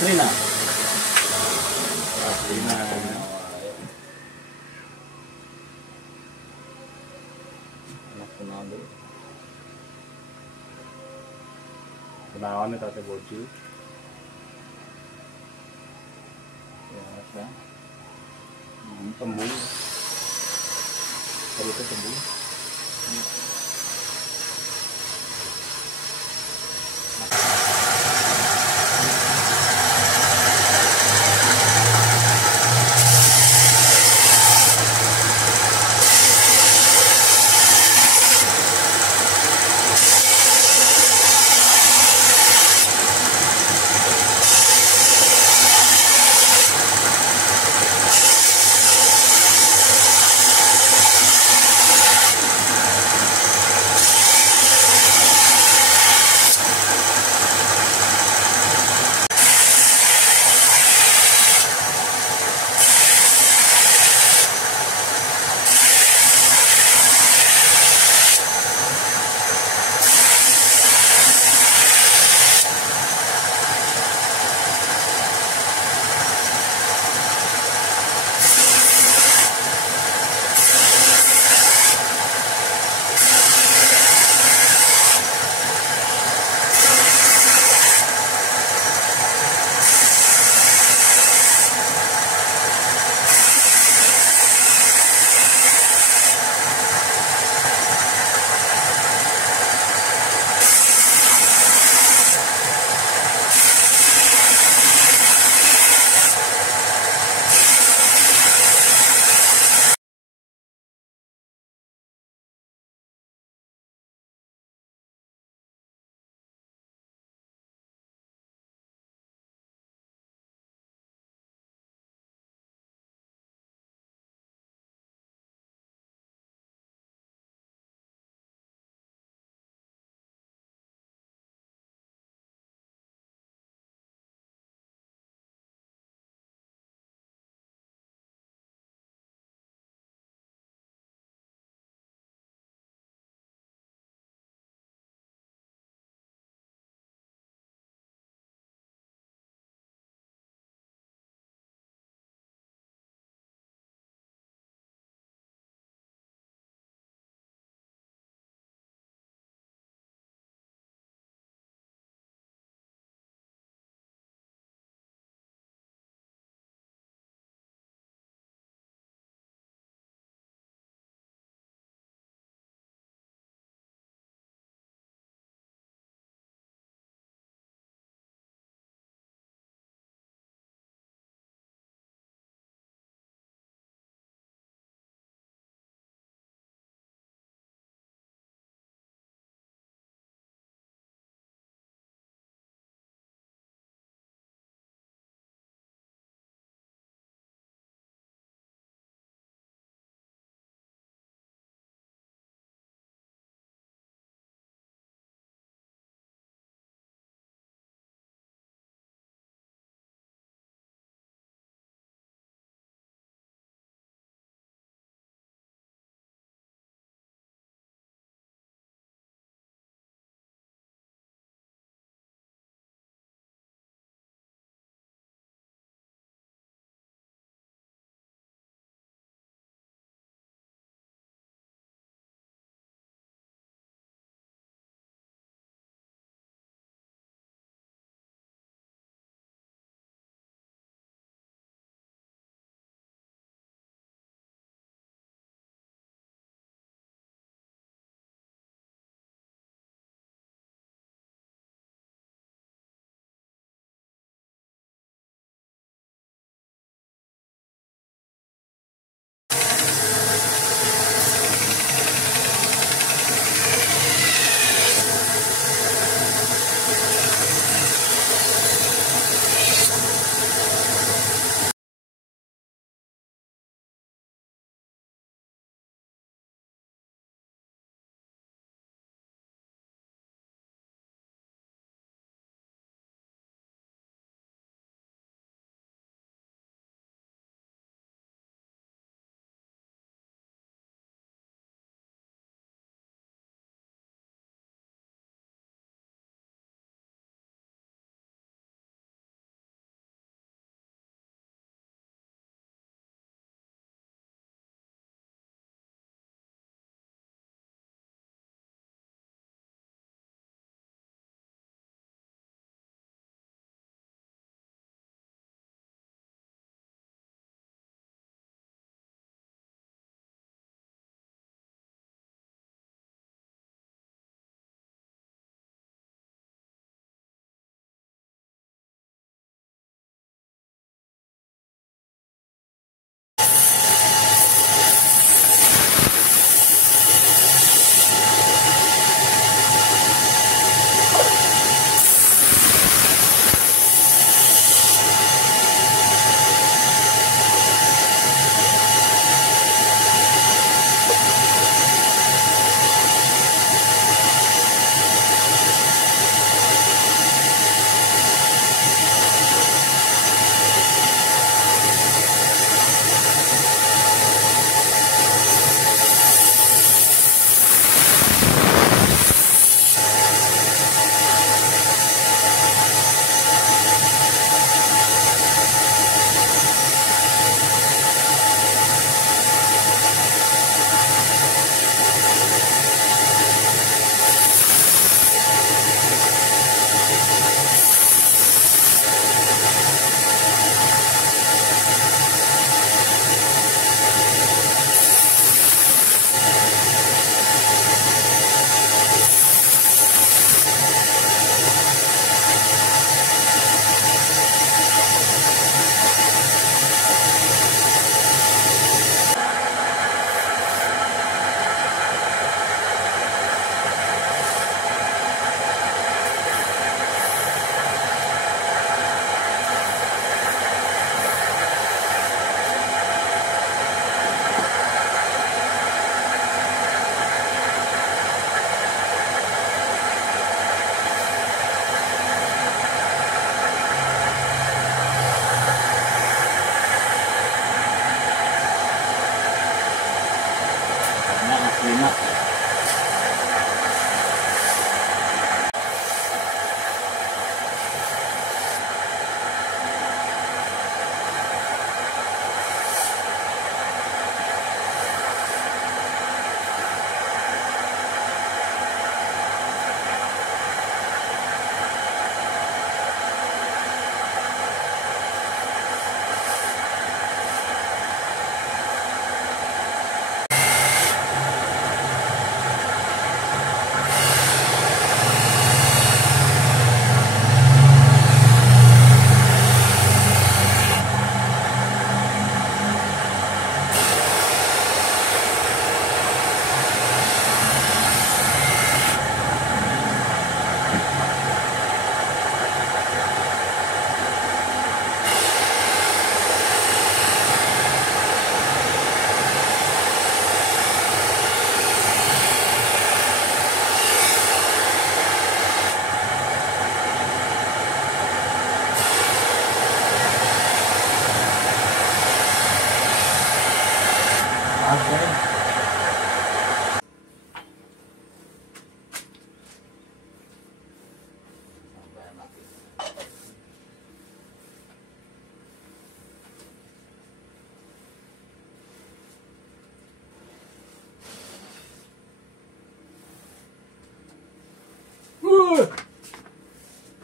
Asrina. Asrina. Anak Ronaldo. Kenawan tadi boju. Ya, ada. Tembung. Perutnya tembung.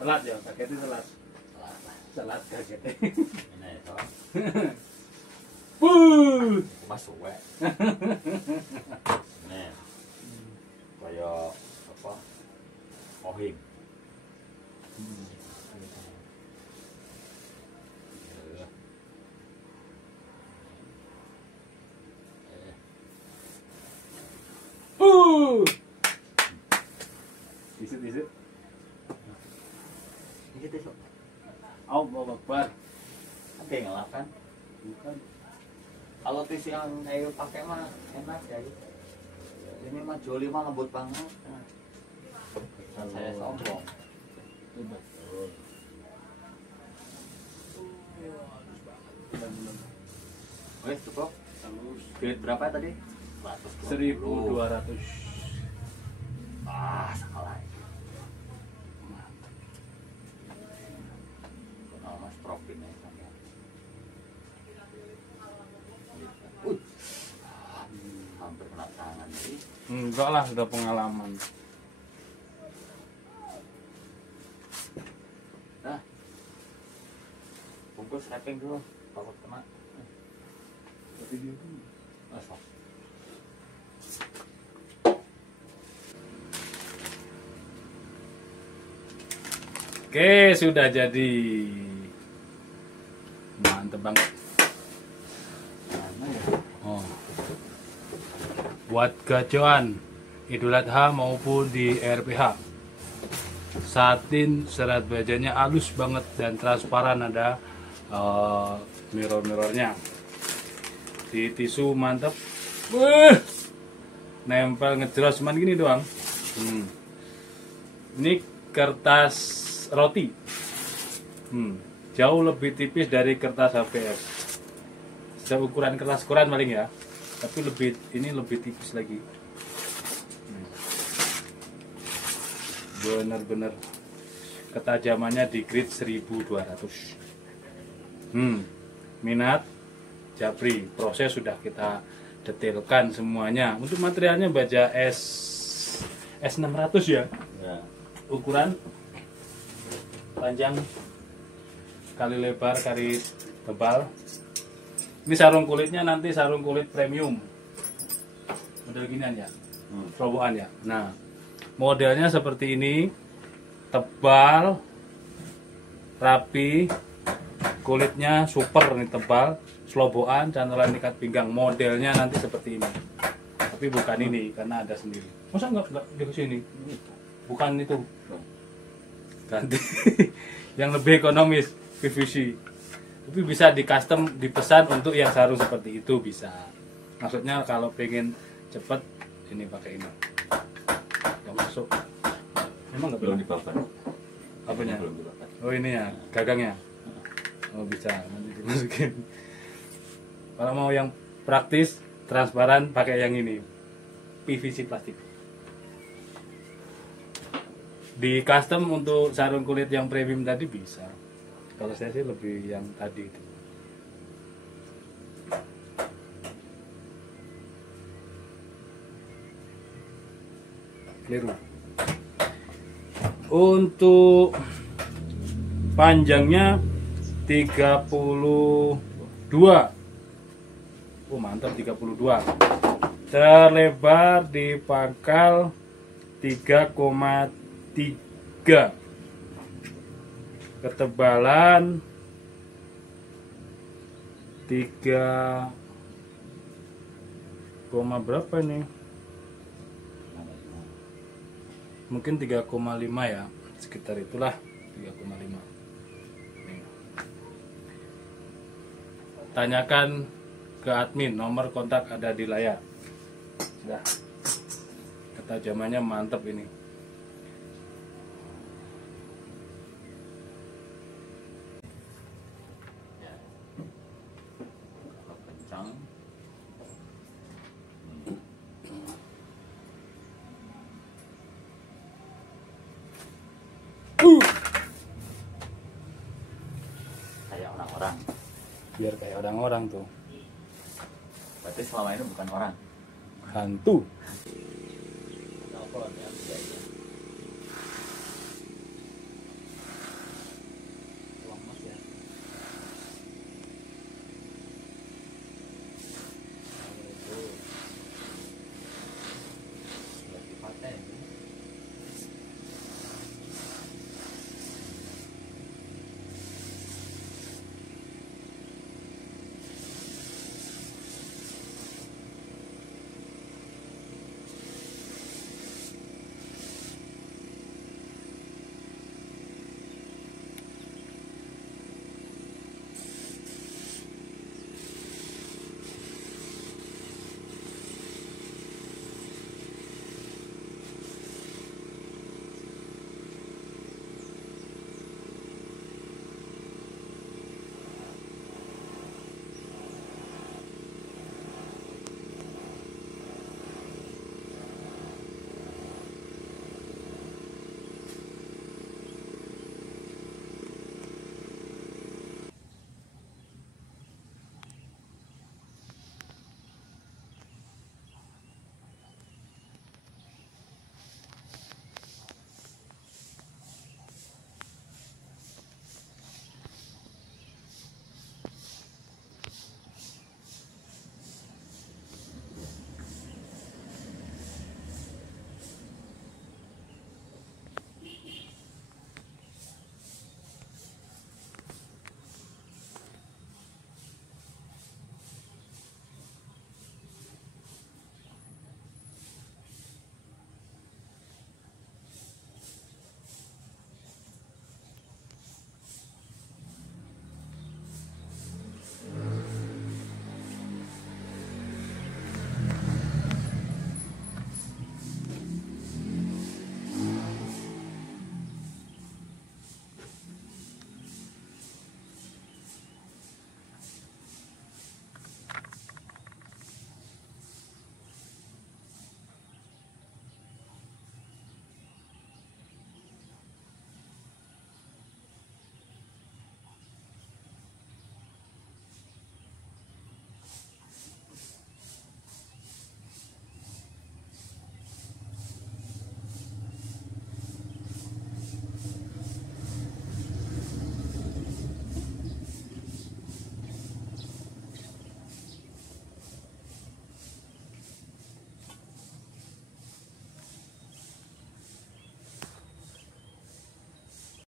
Telat ya, kagetnya telat. Telat kagetnya. Ini itu. Masuk wek. Nih. Kayak apa? Ohing. Isu. Ini itu. Allahu Akbar. Ada yang ngelap kan? Bukan. Kalau tisu yang kayu pakai mah enak ya. Ini mah joli mah lembut banget. Nah, saya sombong. Betul. Wes cukup. Grade berapa tadi? 1200. Ah, salah. Kenal Mas Propin ya kan ya. Hampir kena tangan jadi. Enggak lah, sudah pengalaman. Nah, bungkus wrapping dulu, takut kena. Masuk. Oke, sudah jadi. Mantep banget. Mana ya? Oh. Buat gacoan Idul Adha maupun di RPH. Satin serat bajanya halus banget dan transparan, ada mirror-mirrornya. Di tisu mantep. Nempel ngejelas cuman gini doang. Ini kertas roti. Jauh lebih tipis dari kertas HVS. Seukuran kertas koran paling ya. Tapi ini lebih tipis lagi. Bener-bener ketajamannya di grade 1200. Minat Japri, proses sudah kita detailkan semuanya. Untuk materialnya baja S600 ya. Ya. Ukuran panjang kali lebar kali tebal. Ini sarung kulitnya nanti sarung kulit premium. Model ginian ya. Robohan ya. Nah, modelnya seperti ini. Tebal, rapi, kulitnya super nih, tebal, selobokan, cantelan ikat pinggang. Modelnya nanti seperti ini. Tapi bukan ini karena ada sendiri. Masa enggak di sini? Bukan itu. Ganti yang lebih ekonomis, PVC. Tapi bisa di custom, dipesan untuk yang sarung seperti itu bisa. Maksudnya kalau pengen cepet ini pakai ini. Nggak masuk. Emang nggak Belum dibakar. apanya? Belum dibakar. Oh ini ya, gagangnya. Oh bisa, nanti dimasukin. Kalau mau yang praktis, transparan, pakai yang ini, PVC plastik. Di custom untuk sarung kulit yang premium tadi bisa. Kalau saya sih lebih yang tadi itu. Keliru. Untuk panjangnya 32. Oh mantap, 32. Terlebar di pangkal 3,3. Ketebalan 3, berapa nih? Mungkin 3,5 ya, sekitar itulah 3,5. Tanyakan ke admin, nomor kontak ada di layar. Sudah. Ketajamannya mantap ini. Kencang. Kayak orang-orang. Biar kayak orang-orang tuh. Berarti selama ini bukan orang. Hantu. Telepon ya,